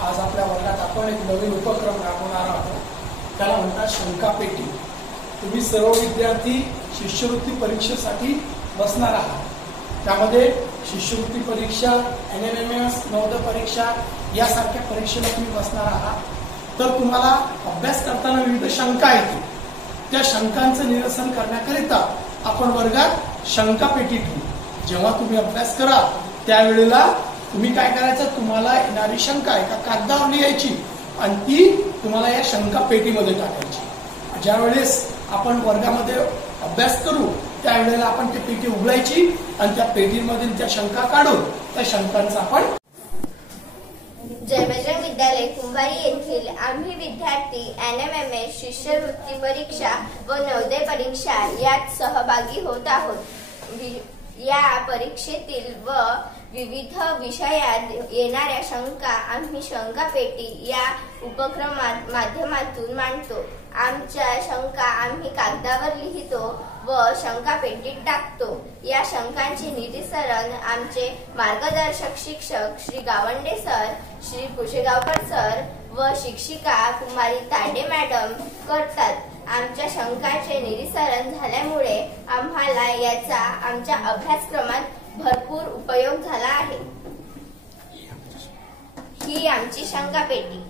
आज आपल्या वर्गात आपण एक नवीन उपक्रम राबवणार आहोत, त्याला म्हणतात शंका पेटी। तुम्ही सर्व विद्यार्थी शिष्यवृत्ती परीक्षेसाठी बसणार आहात। त्यामध्ये शिष्यवृत्ती परीक्षा, NMMS, नवोदय परीक्षा यासारख्या परीक्षेला तुम्ही बसणार आहात। तर तुम्हाला अभ्यास करताना विविध शंका येतील, त्या शंकांचं निरसन करण्याकरिता आपण वर्गात शंका पेटी ठेवू। जेव्हा तुम्ही अभ्यास करा त्यावेळेला तुम्ही काय करायचं, तुम्हाला येणारी शंका एका कागदावर लिहायची आणि ती तुम्हाला या शंका पेटीमध्ये टाकायची। ज्या वेळेस आपण वर्गामध्ये अभ्यास करू त्यावेळेला आपण ती पेटी उघडायची आणि त्या पेटीमधील त्या शंका काढून त्या शंकांचा आपण जय बजरंग विद्यालय कुंभारी येथील आम्ही विद्यार्थी NMMS शिष्यवृत्ती परीक्षा व नवोदय परीक्षा यात सहभागी होत आहोत। या परीक्षेतील व विविध विषयात येणाऱ्या शंका आम्ही शंका पेटी या उपक्रमात माध्यमातून मांडतो। आमच्या शंका आम्ही कागदावर लिहितो व शंका पेटीत टाकतो। या शंकांचे निरसन आमचे मार्गदर्शक शिक्षक श्री गावंडे सर, श्री पुशेगावकर सर व शिक्षिका कुमारी ताडे मॅडम करतात। आमच्या शंकांचे निरसन झाल्यामुळे आम्हाला याचा आमच्या अभ्यासक्रमात भरपूर उपयोग झाला आहे। ही आमची शंका पेटी।